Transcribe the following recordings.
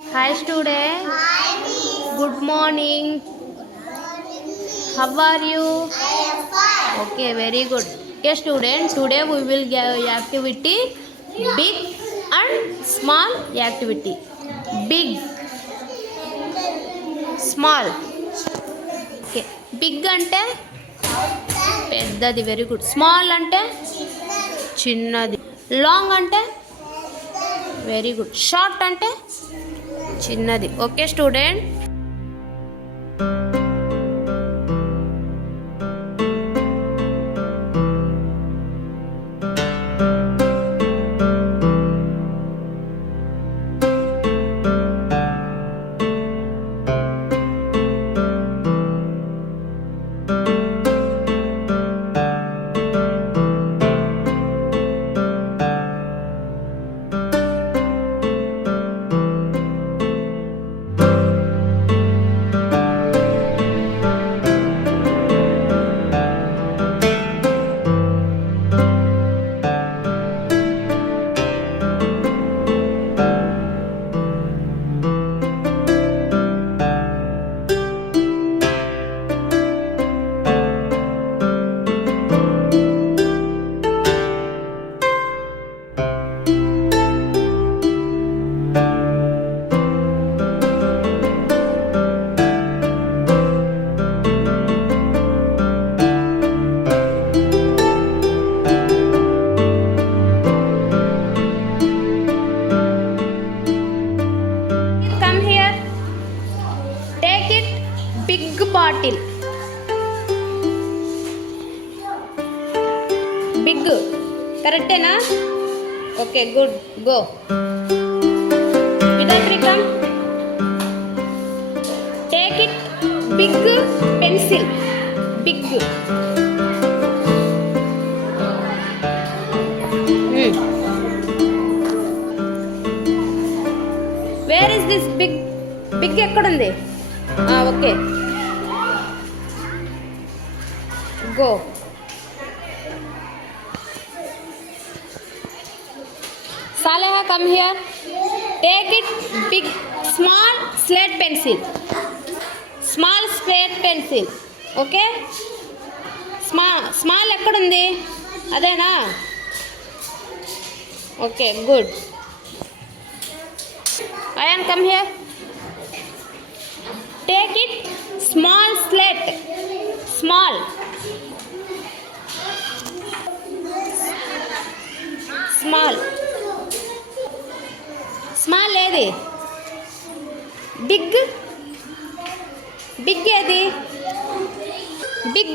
Hi student. Good morning. How are you? Okay, very good. Okay student, today we will give activity big and small activity. Big, small. Okay. Big ante పెద్దది, very good. Small అంటే చిన్నది. Long అంటే very good. Short అంటే చిన్నది. Okay student. Big bottle. Big. Correct na? Okay, good. Go. Vidayatri, come. Take it. Big pencil. Big. Where is this big? Big ekkadundi? Okay. Go. Saleha, come here. Take it. Big, small slate pencil. Small slate pencil. Okay. Small ekkadundi? Adena? Okay, good. Ayan, come here. Take it. Small slate. Small. Small. Small ఏది? Big. Big ఏది? Big.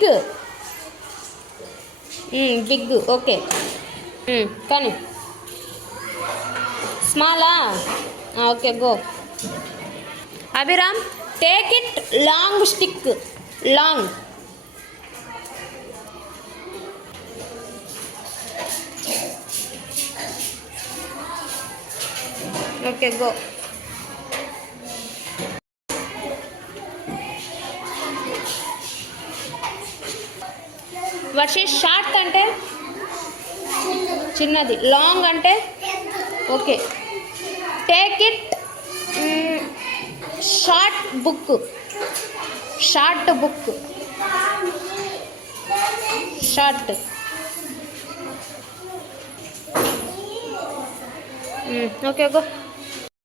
Big. Okay. కానీ స్మాలా? Okay, go. Abhiram, take it long stick. Long. Okay, go. What is short ante? చిన్నది. Long ante? Okay. Take it. Short book. Short book. Short. Okay, go.